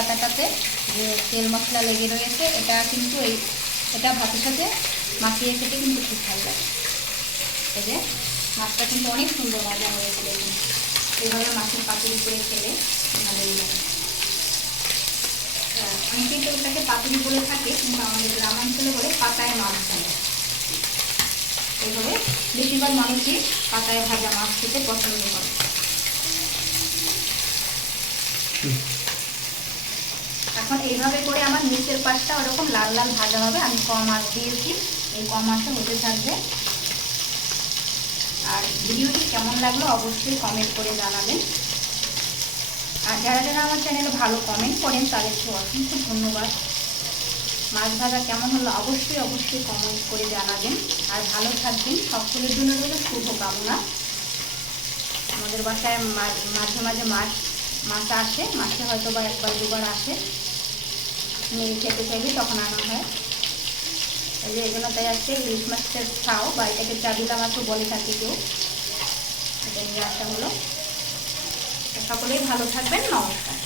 পাতাটাতে যে তেল মশলা লেগে রয়েছে, এটা কিন্তু এটা ভাতের সাথে মাখিয়ে খেতে কিন্তু খুব ভালো লাগে। এই যে মাছটা কিন্তু অনেক সুন্দর ভাজা হয়েছিল, এইভাবে মাছের পাতুরি করে খেলে ভালোই লাগে। অনেকেই তো ওটাকে পাতুরি বলে থাকে, কিন্তু আমাদের গ্রামাঞ্চলে বলে পাতায় মাছ ভাজা। এইভাবে বেশিরভাগ মানুষই পাতায় ভাজা মাছ খেতে পছন্দ করে। এখন এইভাবে করে আমার নিচের পাশটা ওরকম লাল লাল ভাজা হবে। আমি কম আঁচ দিয়েছি, এই কম আঁচে হতে থাকবে। আর ভিডিওটি কেমন লাগলো অবশ্যই কমেন্ট করে জানাবেন। আর যারা যারা আমার চ্যানেলে ভালো কমেন্ট করেন তাদেরকে অসংখ্য ধন্যবাদ। মাছ ভাজা কেমন হলো অবশ্যই কমেন্ট করে জানাবেন। আর ভালো থাকবেন, সকলের জন্য রইল শুভকামনা। আমাদের বাসায় মাঝে মাঝে মাছ আসে, মাসে হয়তো বা একবার দুবার আসে, মেয়ে খেতে চাইলে তখন আনা হয়। এই যে এগুলো তাই আজকে ইলিশ মাছের খাও বা এটাকে চাবিলা মাছও বলে থাকে কেউ, এটা নিয়ে আসা হলো। সকলেই ভালো থাকবেন, নমস্কার।